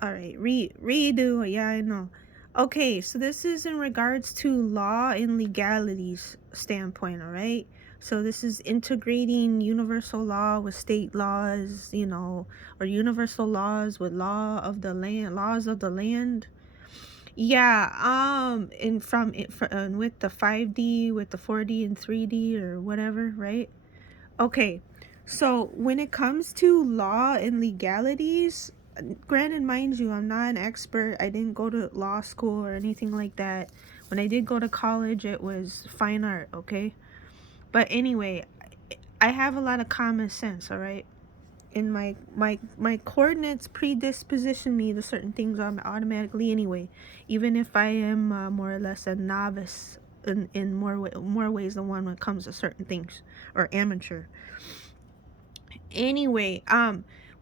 All right, redo. Yeah, I know. Okay, so this is in regards to law and legalities standpoint, all right? So this is integrating universal law with state laws, or universal laws with laws of the land. Yeah, and from it with the 5D, with the 4D and 3D or whatever, right? Okay, so when it comes to law and legalities, granted, mind you, I'm not an expert. I didn't go to law school or anything like that. When I did go to college, it was fine art, okay? But anyway, I have a lot of common sense, all right? And my coordinates predisposition me to certain things automatically anyway, even if I am more or less a novice in more ways than one when it comes to certain things, or amateur. Anyway,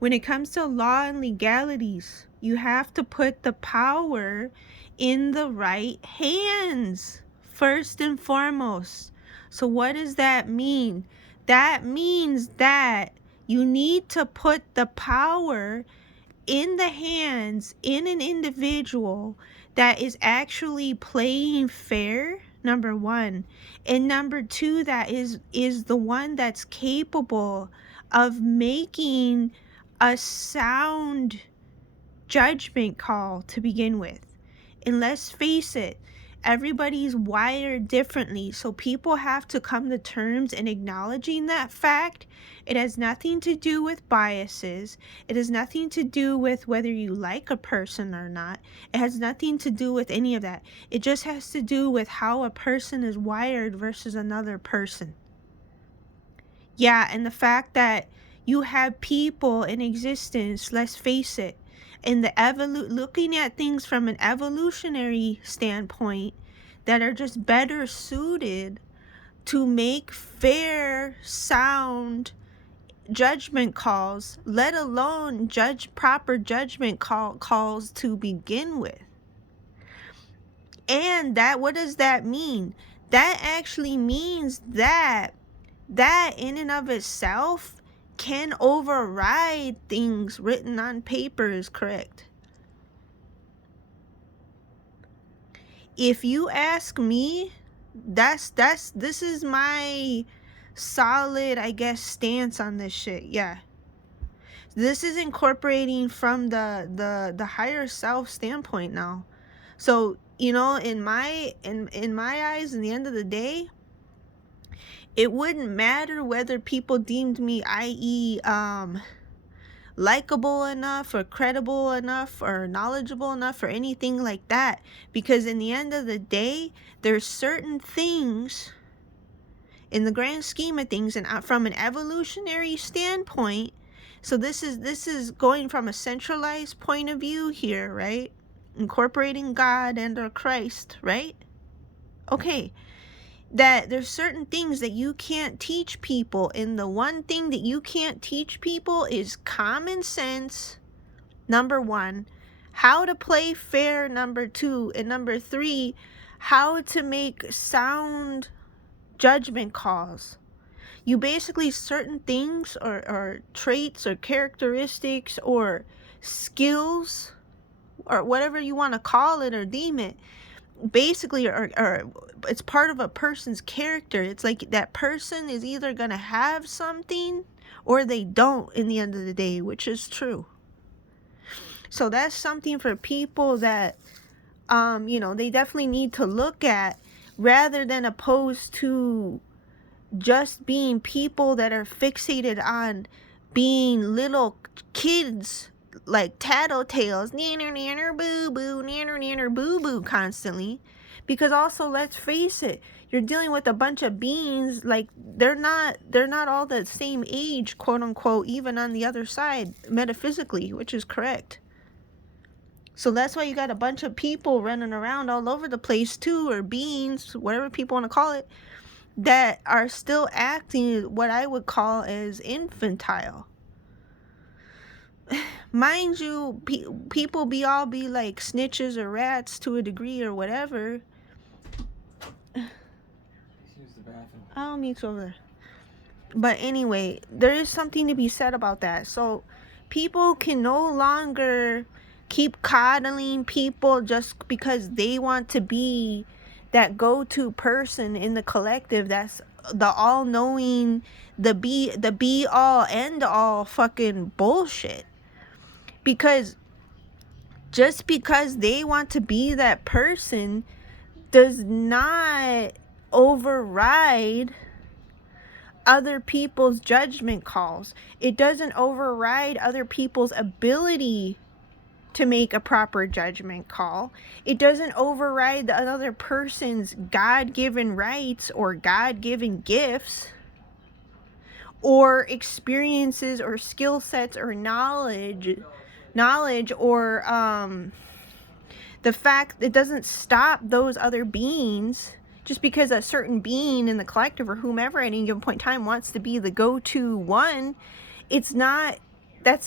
when it comes to law and legalities, you have to put the power in the right hands first and foremost. So what does that mean? That means that you need to put the power in the hands in an individual that is actually playing fair, number one, and number two, that is the one that's capable of making a sound judgment call to begin with. And let's face it, everybody's wired differently. So people have to come to terms in acknowledging that fact. It has nothing to do with biases. It has nothing to do with whether you like a person or not. It has nothing to do with any of that. It just has to do with how a person is wired versus another person. Yeah, and the fact that you have people in existence, let's face it, in the looking at things from an evolutionary standpoint, that are just better suited to make fair, sound judgment calls, let alone proper judgment calls to begin with. And that, what does that mean? That actually means that in and of itself can override things written on paper is correct. If you ask me, this is my solid, I guess, stance on this shit. Yeah. This is incorporating from the higher self standpoint now. So, in my eyes, in the end of the day, it wouldn't matter whether people deemed me, i.e., likable enough or credible enough or knowledgeable enough or anything like that, because in the end of the day, there's certain things in the grand scheme of things, and from an evolutionary standpoint. So this is going from a centralized point of view here, right? Incorporating God and or Christ, right? Okay, that there's certain things that you can't teach people, and the one thing that you can't teach people is common sense, number one, how to play fair, number two, and number three, how to make sound judgment calls. You basically, certain things or traits or characteristics or skills or whatever you want to call it or deem it, basically or it's part of a person's character. It's like that person is either going to have something or they don't in the end of the day, which is true. So that's something for people that they definitely need to look at, rather than opposed to just being people that are fixated on being little kids, like tattletales, nanner nanner boo boo, nanner nanner boo boo constantly. Because also, let's face it, you're dealing with a bunch of beings, like they're not all the same age, quote unquote, even on the other side metaphysically, which is correct. So that's why you got a bunch of people running around all over the place too, or beings, whatever people want to call it, that are still acting what I would call as infantile. Mind you, people be like snitches or rats to a degree or whatever. I'll meet you over there. But anyway, there is something to be said about that. So people can no longer keep coddling people just because they want to be that go-to person in the collective, that's the all-knowing, the be all end all fucking bullshit. Because just because they want to be that person does not override other people's judgment calls. It doesn't override other people's ability to make a proper judgment call. It doesn't override the other person's God-given rights or God-given gifts or experiences or skill sets or knowledge or the fact it doesn't stop those other beings. Just because a certain being in the collective or whomever at any given point in time wants to be the go-to one, that's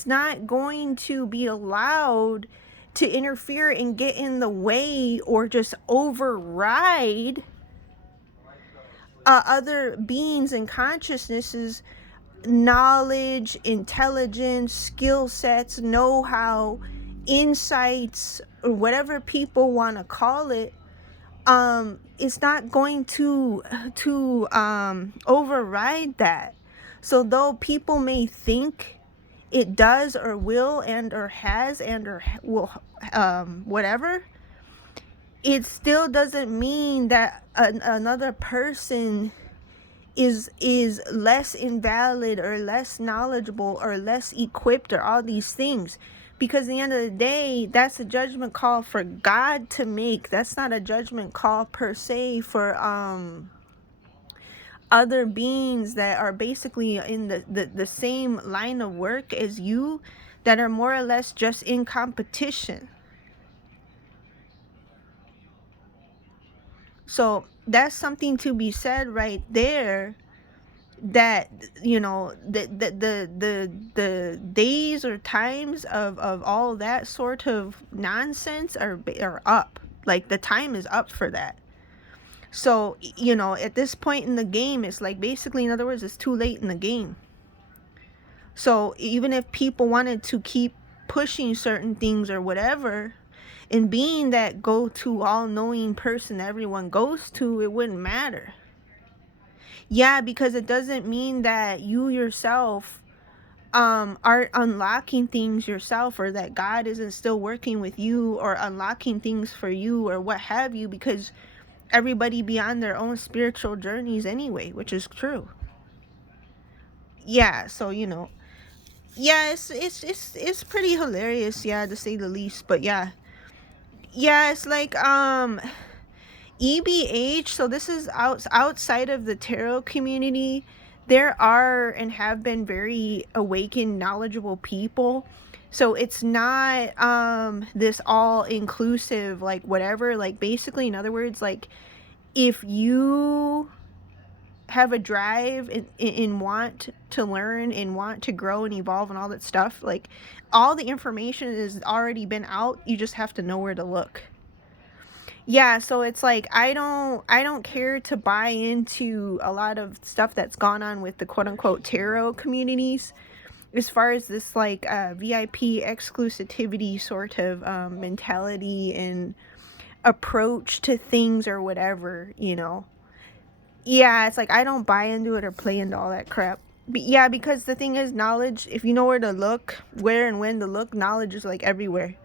not going to be allowed to interfere and get in the way or just override other beings and consciousnesses knowledge, intelligence, skill sets, know-how, insights, or whatever people want to call it. It's not going to override that. So though people may think it does or will and or has and or will whatever, it still doesn't mean that another person is less invalid or less knowledgeable or less equipped or all these things. Because at the end of the day, that's a judgment call for God to make. That's not a judgment call per se for other beings that are basically in the same line of work as you, that are more or less just in competition. So that's something to be said right there, that the days or times of all that sort of nonsense are up. Like the time is up for that. So at this point in the game, it's like, basically, in other words, it's too late in the game. So even if people wanted to keep pushing certain things or whatever, and being that go-to all-knowing person everyone goes to, it wouldn't matter. Yeah, because it doesn't mean that you yourself are unlocking things yourself, or that God isn't still working with you or unlocking things for you or what have you, because everybody be on their own spiritual journeys anyway, which is true. Yeah, so yeah, it's pretty hilarious, yeah, to say the least. But yeah, it's like EBH, so this is outside of the tarot community. There are and have been very awakened, knowledgeable people. So it's not this all inclusive, like whatever. Like basically, in other words, like if you have a drive and want to learn and want to grow and evolve and all that stuff, like all the information has already been out. You just have to know where to look. Yeah, so it's like I don't care to buy into a lot of stuff that's gone on with the quote unquote tarot communities, as far as this like VIP exclusivity sort of mentality and approach to things or whatever. Yeah, it's like I don't buy into it or play into all that crap. But yeah, because the thing is, knowledge, if you know where to look, where and when to look, knowledge is like everywhere.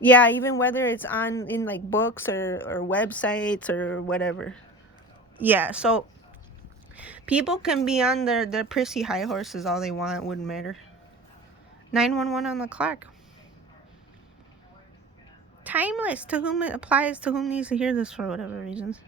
Yeah, even whether it's in like books or websites or whatever. Yeah, so people can be on their prissy high horses all they want, it wouldn't matter. 911 on the clock. Timeless, to whom it applies, to whom needs to hear this for whatever reasons.